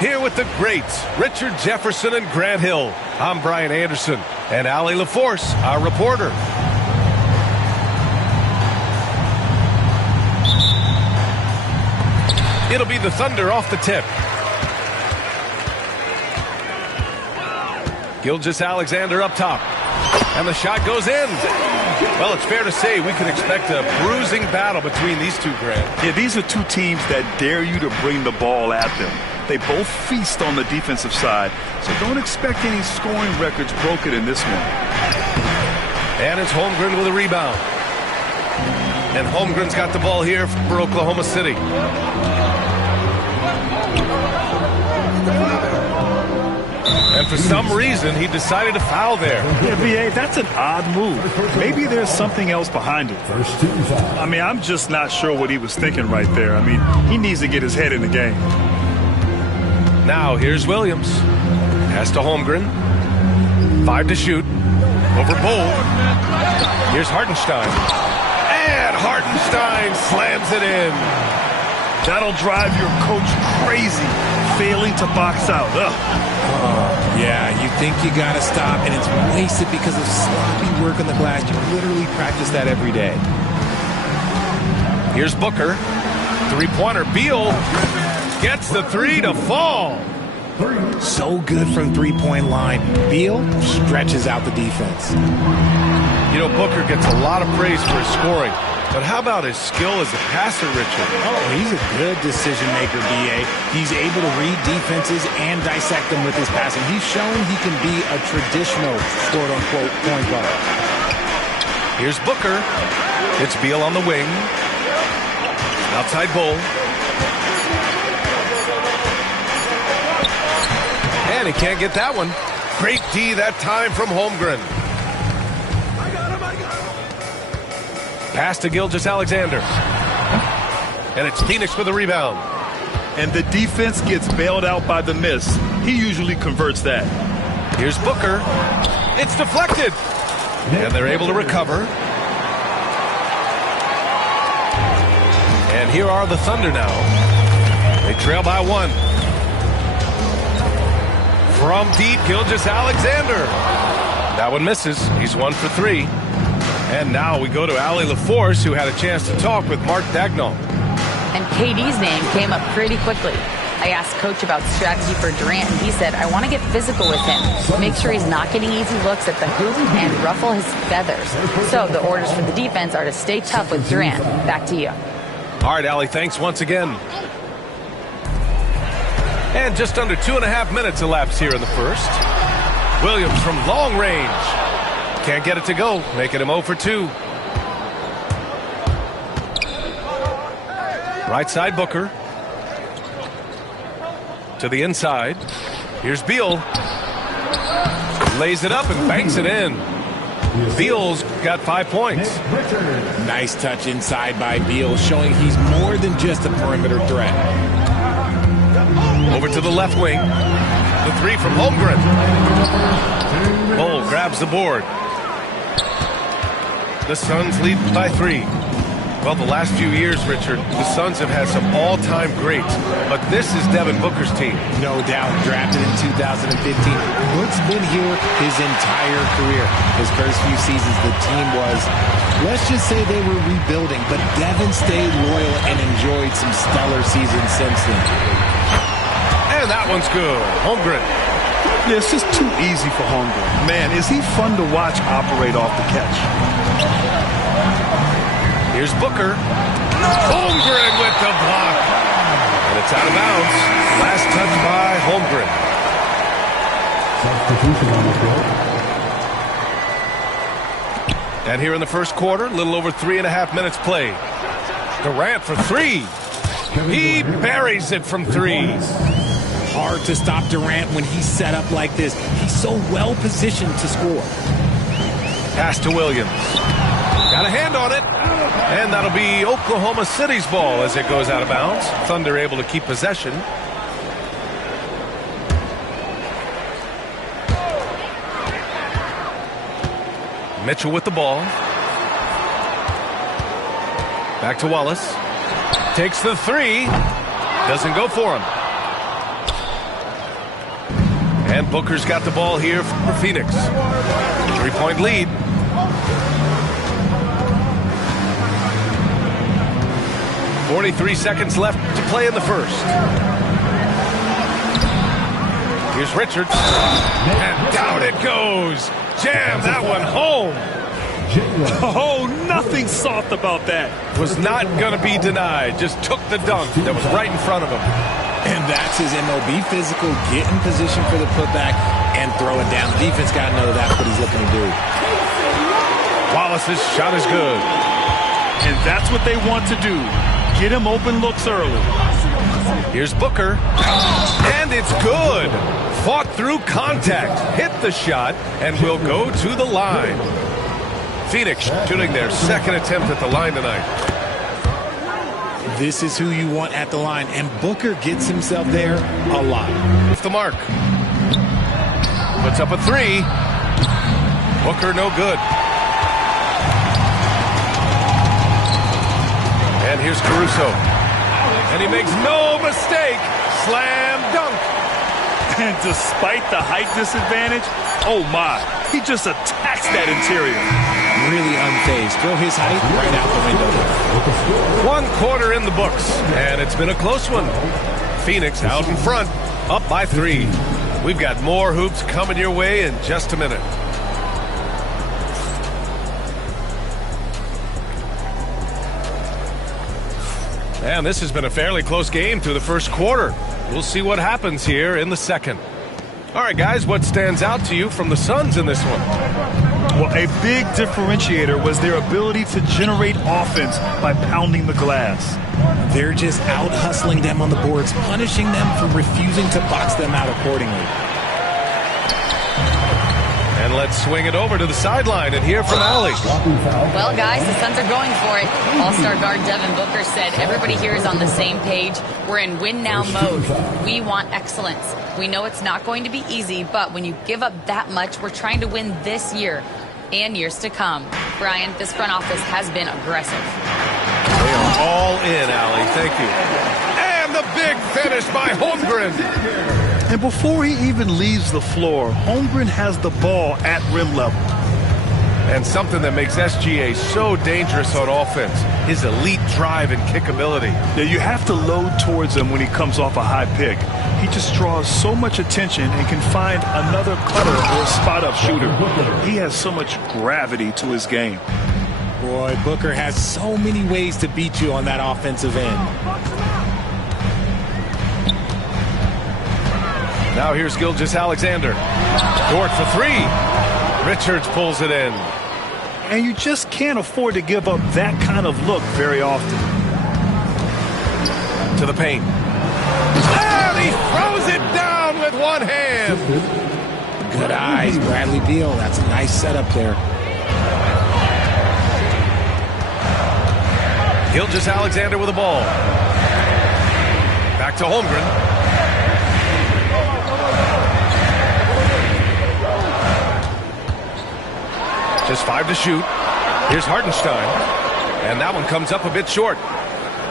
Here with the greats, Richard Jefferson and Grant Hill. I'm Brian Anderson, and Allie LaForce, our reporter. It'll be the Thunder off the tip. Gilgeous-Alexander up top. And the shot goes in. Well, it's fair to say we can expect a bruising battle between these two, Grant. Yeah, these are two teams that dare you to bring the ball at them. They both feast on the defensive side, so don't expect any scoring records broken in this one. And it's Holmgren with a rebound. And Holmgren's got the ball here for Oklahoma City. And for some reason, he decided to foul there. Yeah, B.A., that's an odd move. Maybe there's something else behind it. I mean, I'm just not sure what he was thinking right there. I mean, he needs to get his head in the game. Now, here's Williams. Pass to Holmgren. 5 to shoot. Over Bull. Here's Hartenstein. And Hartenstein slams it in. That'll drive your coach crazy, failing to box out. Yeah, you think you got to stop, and it's wasted because of sloppy work on the glass. You literally practice that every day. Here's Booker. Three-pointer. Beal gets the three to fall. So good from three-point line. Beal stretches out the defense. You know, Booker gets a lot of praise for his scoring. But how about his skill as a passer, Richard? Oh, he's a good decision maker, B.A. He's able to read defenses and dissect them with his passing. He's shown he can be a traditional quote-unquote point guard. Here's Booker. It's Beal on the wing. Outside Bull. And he can't get that one. Great D that time from Holmgren. Pass to Gilgeous-Alexander. And it's Phoenix with a rebound. And the defense gets bailed out by the miss. He usually converts that. Here's Booker. It's deflected. And they're able to recover. And here are the Thunder now. They trail by 1. From deep, Gilgeous-Alexander. That one misses. He's 1 for 3. And now we go to Allie LaForce, who had a chance to talk with Mark Daigneault. And KD's name came up pretty quickly. I asked Coach about strategy for Durant, and he said, I want to get physical with him. Make sure he's not getting easy looks at the hoop and ruffle his feathers. So the orders for the defense are to stay tough with Durant. Back to you. All right, Allie, thanks once again. And just under 2.5 minutes elapsed here in the first. Williams from long range. Can't get it to go, making him 0 for 2. Right side Booker. To the inside. Here's Beal. Lays it up and banks it in. Beal's got 5 points. Nice touch inside by Beal, showing he's more than just a perimeter threat. Over to the left wing. The three from Holmgren. Bull grabs the board. The Suns lead by 3. Well, the last few years, Richard, the Suns have had some all-time greats, but this is Devin Booker's team. No doubt, drafted in 2015. Book's been here his entire career. His first few seasons, the team was, let's just say they were rebuilding, but Devin stayed loyal and enjoyed some stellar seasons since then. And that one's good. Holmgren. Yeah, it's just too easy for Holmgren. Man, is he fun to watch operate off the catch. Here's Booker. Holmgren with the block. And it's out of bounds. Last touch by Holmgren. And here in the first quarter, a little over 3.5 minutes played. Durant for 3. He buries it from 3. Hard to stop Durant when he's set up like this. He's so well positioned to score. Pass to Williams. Got a hand on it. And that'll be Oklahoma City's ball as it goes out of bounds. Thunder able to keep possession. Mitchell with the ball. Back to Wallace. Takes the 3. Doesn't go for him. And Booker's got the ball here for Phoenix. 3-point lead. .43 seconds left to play in the first. Here's Richards. And down it goes. Jam that one home. Oh, nothing soft about that. Was not going to be denied. Just took the dunk that was right in front of him. And that's his MOB, physical, get in position for the putback, and throw it down. The defense got to know that's what he's looking to do. Wallace's shot is good. And that's what they want to do. Get him open looks early. Here's Booker. And it's good. Fought through contact, hit the shot, and will go to the line. Phoenix shooting their second attempt at the line tonight. This is who you want at the line, and Booker gets himself there a lot. Off the mark. Puts up a three. Booker no good. And here's Caruso. And he makes no mistake. Slam dunk. And despite the height disadvantage, oh my, he just attacks that interior. Really unfazed. Throw his height right out the window. 1 quarter in the books, and it's been a close one. Phoenix out in front, up by 3. We've got more hoops coming your way in just a minute. And this has been a fairly close game through the first quarter. We'll see what happens here in the second. All right, guys, what stands out to you from the Suns in this one? Well, a big differentiator was their ability to generate offense by pounding the glass. They're just out hustling them on the boards, punishing them for refusing to box them out accordingly. And let's swing it over to the sideline and hear from Allie. Well, guys, the Suns are going for it. All-star guard Devin Booker said everybody here is on the same page. We're in win-now mode. We want excellence. We know it's not going to be easy, but when you give up that much, we're trying to win this year and years to come. Brian, this front office has been aggressive. They are all in, Allie. Thank you. And the big finish by Holmgren. And before he even leaves the floor, Holmgren has the ball at rim level. And something that makes SGA so dangerous on offense, his elite drive and kick ability. Yeah, you have to load towards him when he comes off a high pick. He just draws so much attention and can find another cutter or spot-up shooter. He has so much gravity to his game. Boy, Booker has so many ways to beat you on that offensive end. Now here's Gilgeous-Alexander. Dort for 3. Richards pulls it in. And you just can't afford to give up that kind of look very often. To the paint. And he throws it down with one hand. Good eyes, Bradley Beal. That's a nice setup there. Gilgeous-Alexander with the ball. Back to Holmgren. Just 5 to shoot. Here's Hartenstein. And that one comes up a bit short.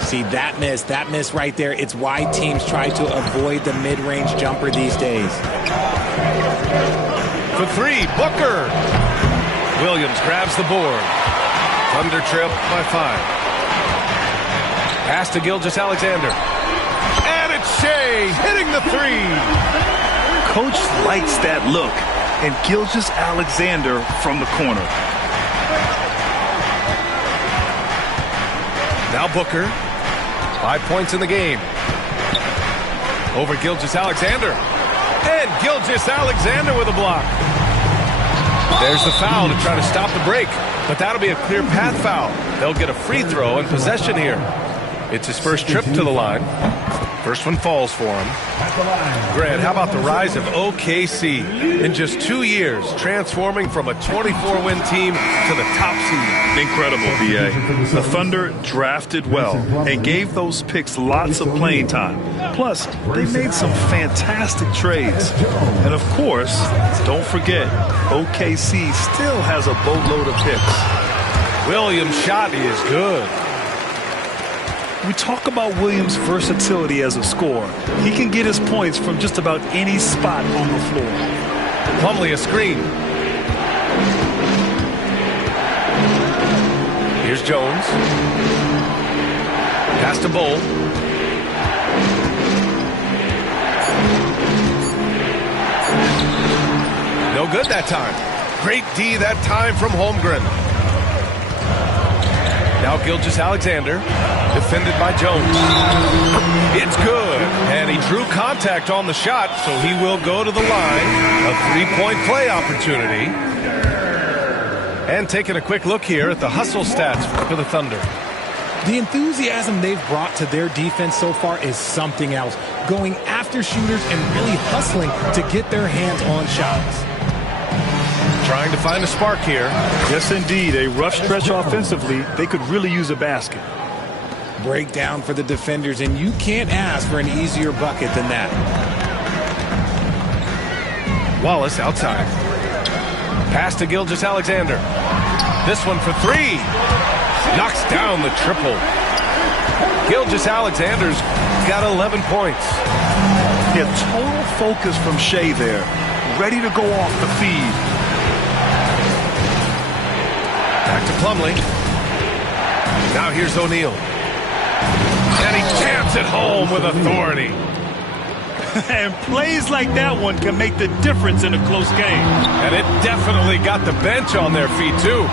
See, that miss right there. It's why teams try to avoid the mid-range jumper these days. For 3, Booker. Williams grabs the board. Thunder trail by 5. Pass to Gilgeous-Alexander. And it's Shea hitting the 3. Coach likes that look. And Gilgeous-Alexander from the corner. Now Booker. 5 points in the game. Over Gilgeous-Alexander. And Gilgeous-Alexander with a block. There's the foul to try to stop the break. But that'll be a clear path foul. They'll get a free throw and possession here. It's his first trip to the line. First one falls for him. Grant, how about the rise of OKC? In just 2 years, transforming from a 24-win team to the top seed. Incredible, B.A. The Thunder drafted well and gave those picks lots of playing time. Plus, they made some fantastic trades. And of course, don't forget, OKC still has a boatload of picks. Williams' shot is good. We talk about Williams' versatility as a scorer. He can get his points from just about any spot on the floor. Plumlee a screen. Here's Jones. Pass to Bull. No good that time. Great D that time from Holmgren. Now Gilgeous-Alexander, defended by Jones. It's good, and he drew contact on the shot, so he will go to the line. A 3-point play opportunity. And taking a quick look here at the hustle stats for the Thunder. The enthusiasm they've brought to their defense so far is something else. Going after shooters and really hustling to get their hands on shots. Trying to find a spark here. Yes, indeed. A rough stretch offensively. They could really use a basket. Breakdown for the defenders, and you can't ask for an easier bucket than that. Wallace outside. Pass to Gilgeous-Alexander. This one for three. Knocks down the triple. Gilgeous-Alexander's got 11 points. Yeah, total focus from Shea there. Ready to go off the feed. Back to Plumlee. Now here's O'Neal. And he jams it home with authority. And plays like that one can make the difference in a close game. And it definitely got the bench on their feet, too.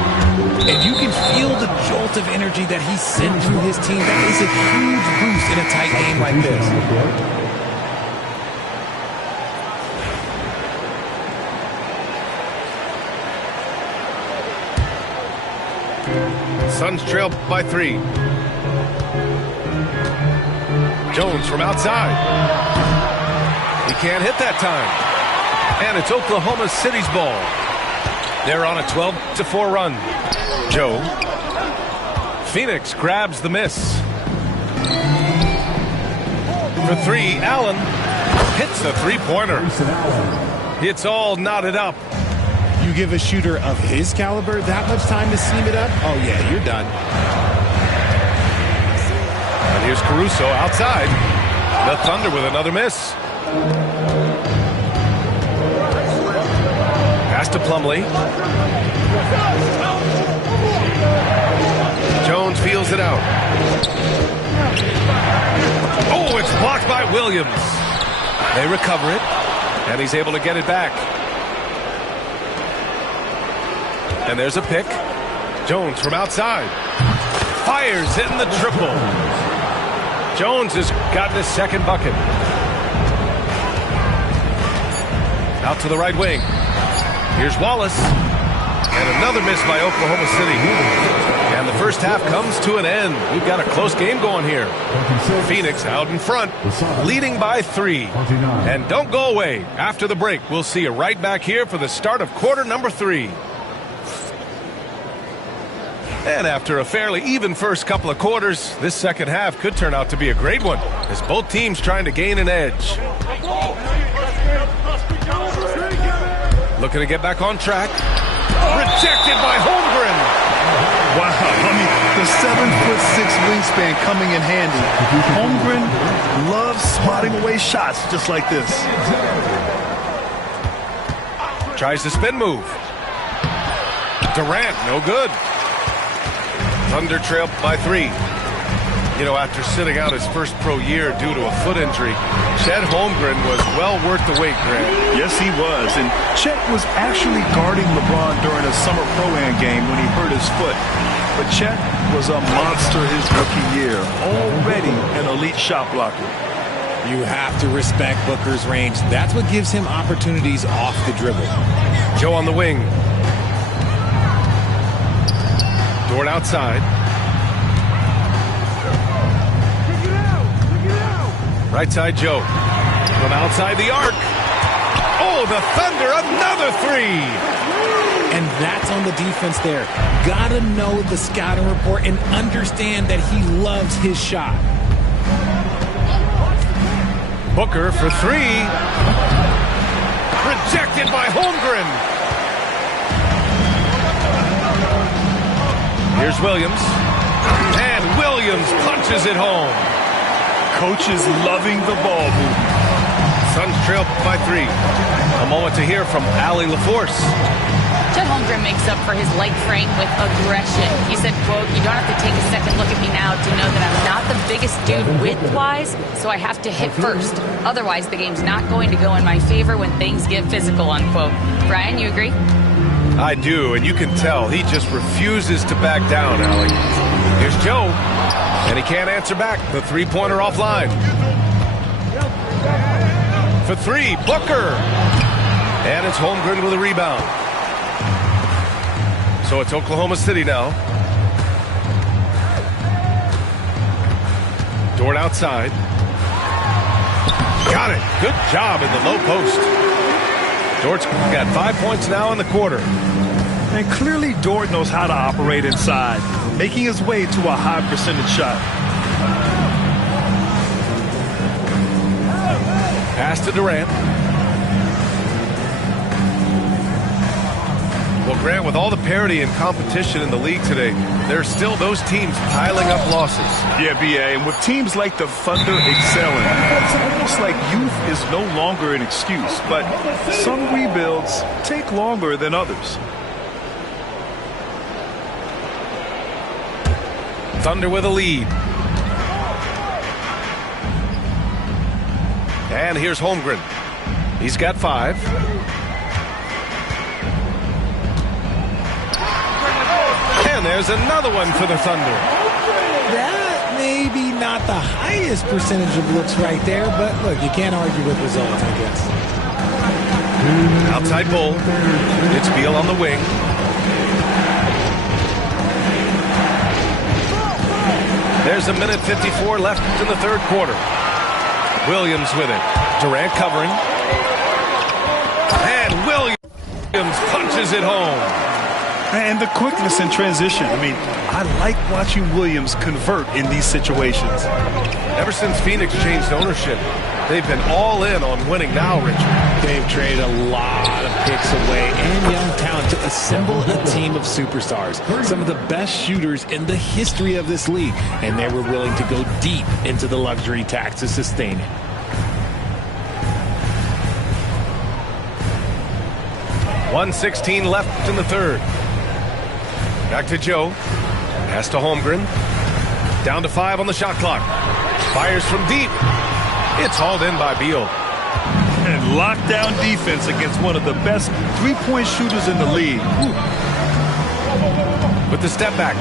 And you can feel the jolt of energy that he sent through his team. That is a huge boost in a tight game like this. Suns trail by 3. Jones from outside. He can't hit that time. And it's Oklahoma City's ball. They're on a 12-4 run. Joe. Phoenix grabs the miss. For 3, Allen hits a three-pointer. It's all knotted up. You give a shooter of his caliber that much time to seam it up? Oh, yeah, you're done. And here's Caruso outside. The Thunder with another miss. Pass to Plumlee. Jones feels it out. Oh, it's blocked by Williams. They recover it, and he's able to get it back. And there's a pick. Jones from outside. Fires hitting the triple. Jones has gotten his second bucket. Out to the right wing. Here's Wallace. And another miss by Oklahoma City. And the first half comes to an end. We've got a close game going here. Phoenix out in front, leading by 3. And don't go away. After the break, we'll see you right back here for the start of quarter number 3. And after a fairly even first couple of quarters, this second half could turn out to be a great one, as both teams trying to gain an edge. Looking to get back on track. Rejected by Holmgren. Wow, I mean, the 7'6" wingspan coming in handy. Holmgren loves spotting away shots just like this. Tries the spin move. Durant, no good. Thunder trail by 3. You know, after sitting out his first pro year due to a foot injury, Chet Holmgren was well worth the wait, Grant. Yes, he was. And Chet was actually guarding LeBron during a summer Pro-Am game when he hurt his foot. But Chet was a monster his rookie year, already an elite shot blocker. You have to respect Booker's range. That's what gives him opportunities off the dribble. Joe on the wing. Dort outside. Right side, Joe. From outside the arc. Oh, the Thunder, another 3. And that's on the defense there. Gotta know the scouting report and understand that he loves his shot. Booker for 3. Rejected by Holmgren. Here's Williams. And Williams punches it home. Coach is loving the ball movement. Suns trail by 3. A moment to hear from Allie LaForce. Chet Holmgren makes up for his light frame with aggression. He said, quote, "You don't have to take a second look at me now to know that I'm not the biggest dude width-wise, so I have to hit first. Otherwise, the game's not going to go in my favor when things get physical," unquote. Brian, you agree? I do, and you can tell he just refuses to back down, Allie. Here's Joe, and he can't answer back. The three-pointer offline. For 3, Booker. And it's Holmgren with a rebound. So it's Oklahoma City now. Dort outside. Got it. Good job in the low post. Dort's got 5 points now in the quarter. And clearly Dort knows how to operate inside, making his way to a high percentage shot. Pass to Durant. Well, Grant, with all the parity and competition in the league today, there are still those teams piling up losses. Yeah, B.A., and with teams like the Thunder excelling, it's almost like youth is no longer an excuse, but some rebuilds take longer than others. Thunder with a lead. And here's Holmgren. He's got 5. And there's another one for the Thunder. That may be not the highest percentage of looks right there, but look, you can't argue with results, I guess. Outside Bull. It's Beal on the wing. There's a minute 54 left in the third quarter. Williams with it. Durant covering. And Williams punches it home. And the quickness in transition. I mean, I like watching Williams convert in these situations. Ever since Phoenix changed ownership, they've been all in on winning now, Richard. They've traded a lot of picks away and young talent to assemble a team of superstars. Some of the best shooters in the history of this league. And they were willing to go deep into the luxury tax to sustain it. .116 left in the third. Back to Joe. Pass to Holmgren. Down to 5 on the shot clock. Fires from deep. It's hauled in by Beal. And lockdown defense against one of the best three-point shooters in the league. With the step back.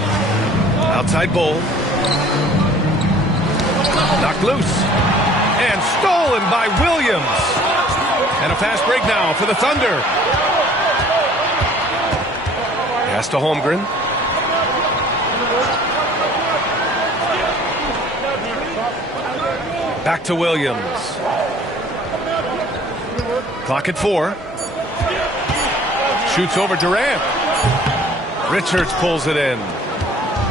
Outside Bull. Knocked loose. And stolen by Williams. And a fast break now for the Thunder. Pass to Holmgren. Back to Williams. Clock at 4. Shoots over Durant. Richards pulls it in.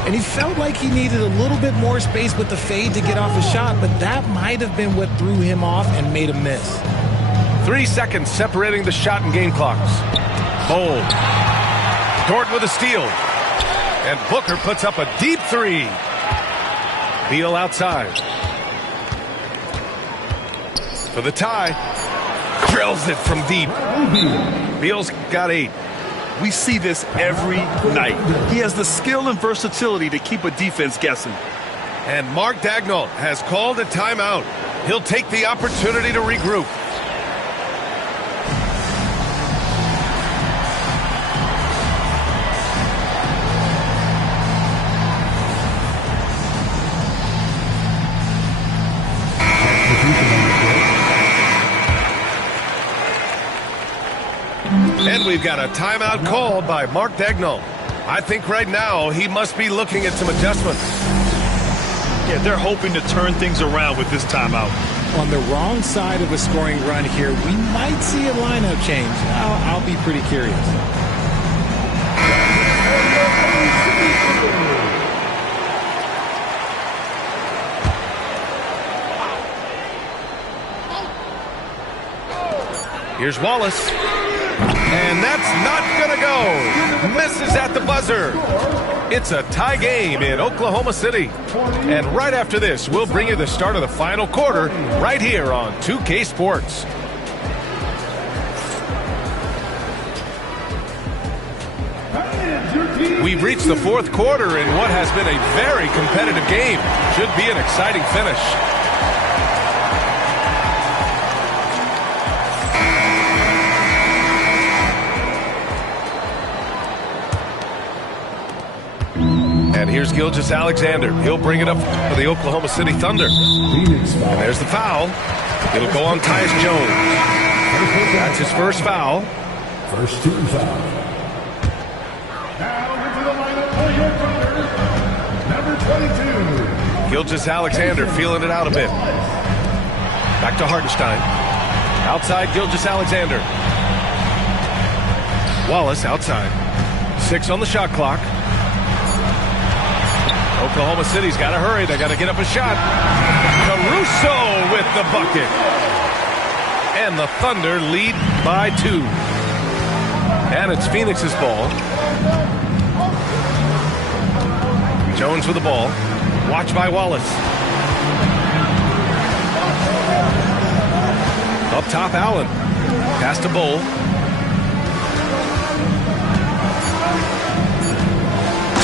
And he felt like he needed a little bit more space with the fade to get off a shot, but that might have been what threw him off and made him miss. 3 seconds separating the shot and game clocks. Bold. Dort with a steal. And Booker puts up a deep 3. Beal outside. For the tie. Drills it from deep. Beal's got 8. We see this every night. He has the skill and versatility to keep a defense guessing. And Mark Daigneault has called a timeout. He'll take the opportunity to regroup. And we've got a timeout called by Mark Daigneault. I think right now he must be looking at some adjustments. Yeah, they're hoping to turn things around with this timeout. On the wrong side of a scoring run here, we might see a lineup change. I'll be pretty curious. Here's Wallace. And that's not going to go. Misses at the buzzer. It's a tie game in Oklahoma City. And right after this, we'll bring you the start of the final quarter right here on 2K Sports. We've reached the fourth quarter in what has been a very competitive game. Should be an exciting finish. And here's Gilgeous-Alexander. He'll bring it up for the Oklahoma City Thunder. And there's the foul. It'll go on Tyus Jones. That's his first foul. First team foul. Now into the lineup for your Thunder, number 22. Gilgeous-Alexander feeling it out a bit. Back to Hartenstein. Outside Gilgeous-Alexander. Wallace outside. 6 on the shot clock. Oklahoma City's got to hurry. They got to get up a shot. Caruso with the bucket. And the Thunder lead by 2. And it's Phoenix's ball. Jones with the ball. Watched by Wallace. Up top, Allen. Pass to Bull.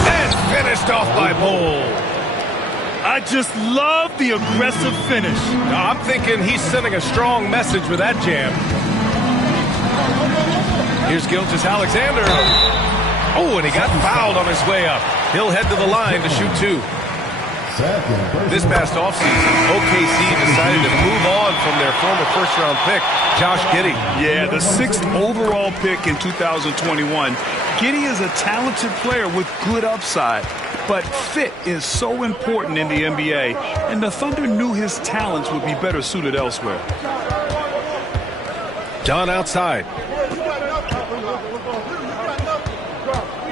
And finished off by Bull. I just love the aggressive finish. I'm thinking he's sending a strong message with that jam. Here's Gilgeous-Alexander. Oh, and he got fouled on his way up. He'll head to the line to shoot 2. This past offseason, OKC decided to move on from their former first-round pick, Josh Giddey. Yeah, the 6th overall pick in 2021. Giddey is a talented player with good upside, but fit is so important in the NBA, and the Thunder knew his talents would be better suited elsewhere. John outside.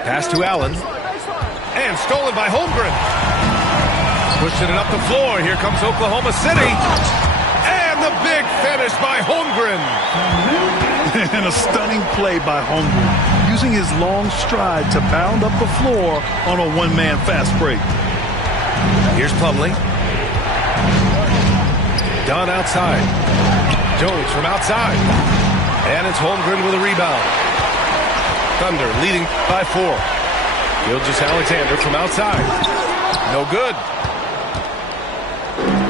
Pass to Allen. And stolen by Holmgren. Pushing it up the floor. Here comes Oklahoma City. And the big finish by Holmgren. And a stunning play by Holmgren, using his long stride to bound up the floor on a one-man fast break. Here's Plumlee. Dunn outside. Jones from outside. And it's Holmgren with a rebound. Thunder leading by 4. Gilgeous-Alexander from outside. No good.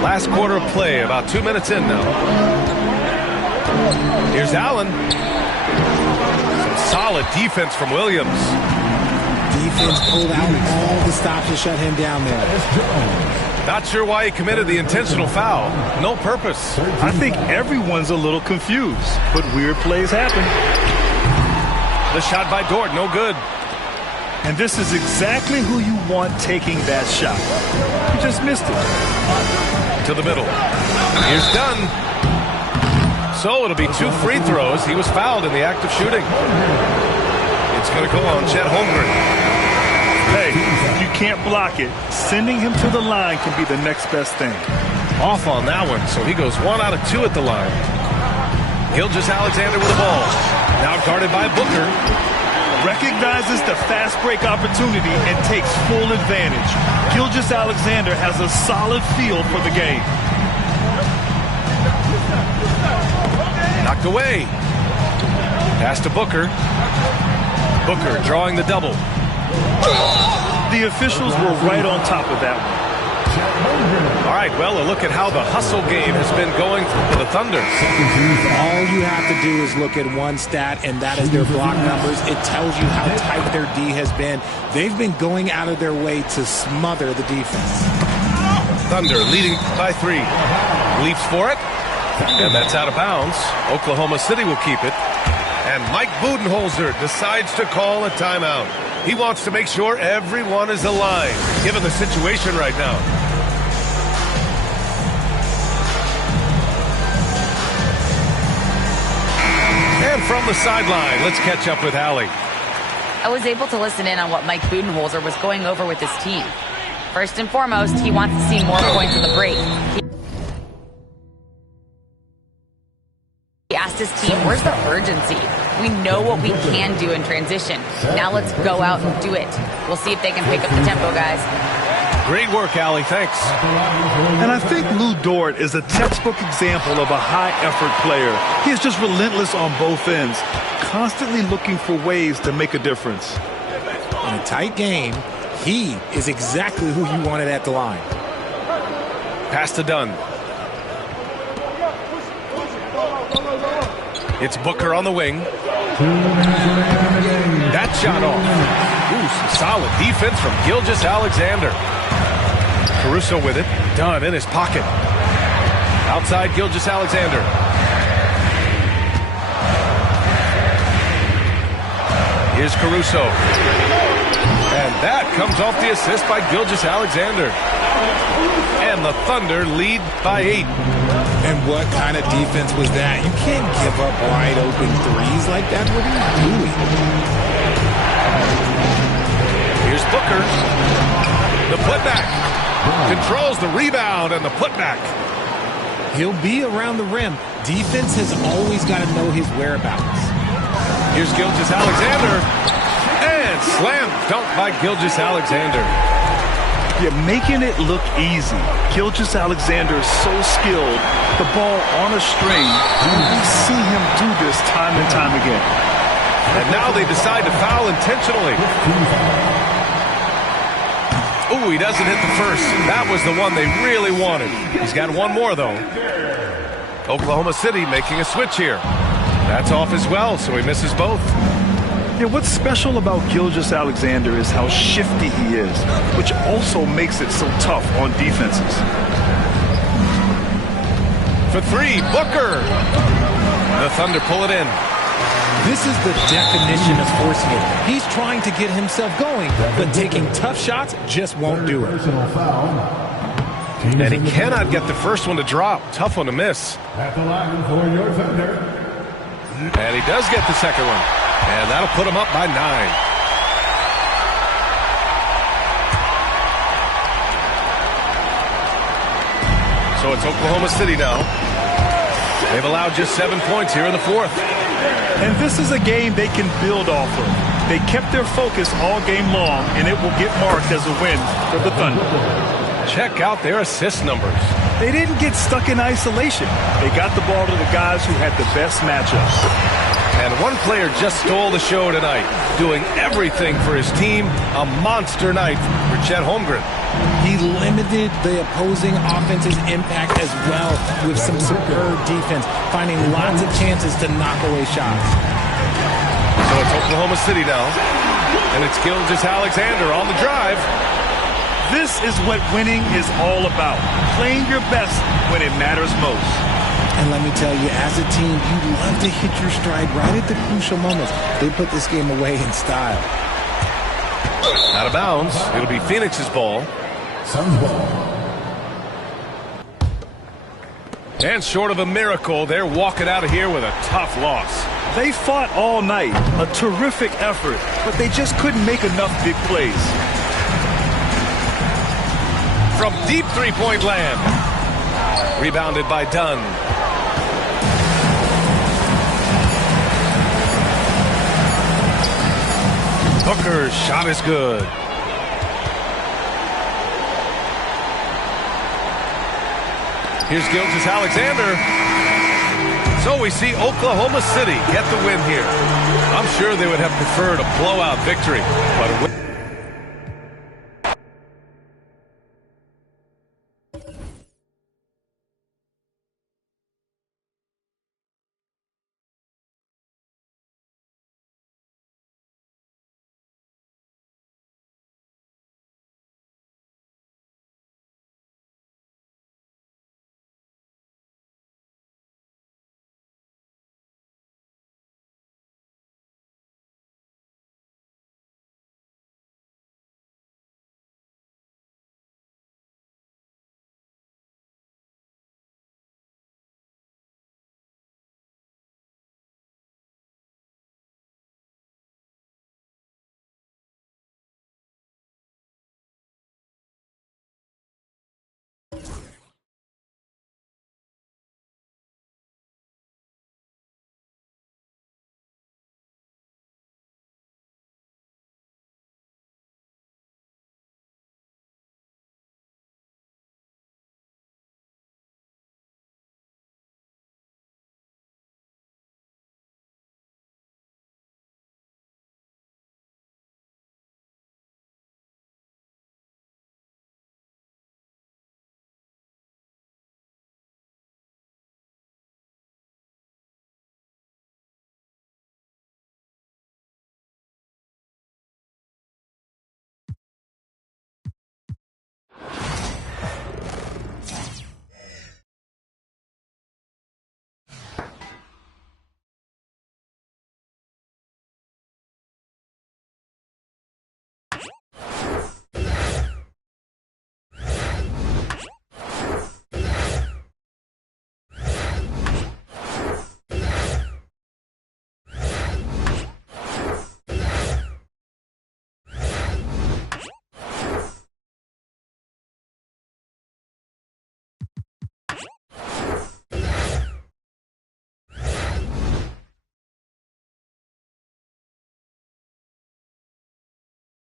Last quarter of play, about 2 minutes in now. Here's Allen. Some solid defense from Williams. Defense pulled out all the stops to shut him down there. Not sure why he committed the intentional foul. No purpose. I think everyone's a little confused, but weird plays happen. The shot by Dort, no good. And this is exactly who you want taking that shot. He just missed it. To the middle. Here's Dunn. So it'll be 2 free throws. He was fouled in the act of shooting. It's going to go on Chet Holmgren. Hey, if you can't block it, sending him to the line can be the next best thing. Off on that one, so he goes 1 out of 2 at the line. Gilgeous-Alexander with the ball. Now guarded by Booker. Recognizes the fast break opportunity and takes full advantage. Gilgeous-Alexander has a solid feel for the game. Knocked away. Pass to Booker. Booker drawing the double. The officials were right on top of that one. All right, well, a look at how the hustle game has been going for the Thunder. All you have to do is look at one stat, and that is their block numbers. It tells you how tight their D has been. They've been going out of their way to smother the defense. Thunder leading by 3. Leaps for it, and that's out of bounds. Oklahoma City will keep it. And Mike Budenholzer decides to call a timeout. He wants to make sure everyone is aligned, given the situation right now. And from the sideline, let's catch up with Allie. I was able to listen in on what Mike Budenholzer was going over with his team. First and foremost, he wants to see more points in the break. He asked his team, where's the urgency? We know what we can do in transition. Now let's go out and do it. We'll see if they can pick up the tempo, guys. Great work, Allie. Thanks. And I think Lou Dort is a textbook example of a high-effort player. He is just relentless on both ends, constantly looking for ways to make a difference. In a tight game, he is exactly who you wanted at the line. Pass to Dunn. It's Booker on the wing. That shot off. Ooh, some solid defense from Gilgeous-Alexander. Caruso with it. Dunn in his pocket. Outside Gilgeous-Alexander. Here's Caruso. And that comes off the assist by Gilgeous-Alexander. And the Thunder lead by 8. And what kind of defense was that? You can't give up wide open threes like that. What are you doing? Here's Booker. The putback. Controls the rebound and the putback. He'll be around the rim. Defense has always got to know his whereabouts. Here's Gilgeous-Alexander. And slam dunk by Gilgeous-Alexander. Yeah, making it look easy. Gilgeous-Alexander is so skilled. The ball on a string. We've seen him do this time and time again. And now they decide to foul intentionally. Ooh, he doesn't hit the first. That was the one they really wanted. He's got one more, though. Oklahoma City making a switch here. That's off as well, so he misses both. Yeah, what's special about Gilgeous-Alexander is how shifty he is, which also makes it so tough on defenses. For 3, Booker. The Thunder pull it in. This is the definition of forcing it. He's trying to get himself going, but taking tough shots just won't do it. Personal foul. And he cannot get the first one to drop. Tough one to miss. At the line for your Thunder. And he does get the second one. And that'll put him up by 9. So it's Oklahoma City now. They've allowed just 7 points here in the 4th. And this is a game they can build off of. They kept their focus all game long, and it will get marked as a win for the Thunder. Check out their assist numbers. They didn't get stuck in isolation. They got the ball to the guys who had the best matchups. And one player just stole the show tonight, doing everything for his team. A monster night for Chet Holmgren. He limited the opposing offense's impact as well with some superb defense, finding lots of chances to knock away shots. So it's Oklahoma City now, and it's Gilgeous-Alexander on the drive. This is what winning is all about, playing your best when it matters most. And let me tell you, as a team, you love to hit your stride right at the crucial moments. They put this game away in style. Out of bounds. It'll be Phoenix's ball. Suns ball. And short of a miracle, they're walking out of here with a tough loss. They fought all night, a terrific effort, but they just couldn't make enough big plays. From deep three-point land. Rebounded by Dunn. Booker's shot is good. Here's Gilgeous-Alexander. So we see Oklahoma City get the win here. I'm sure they would have preferred a blowout victory, but a win.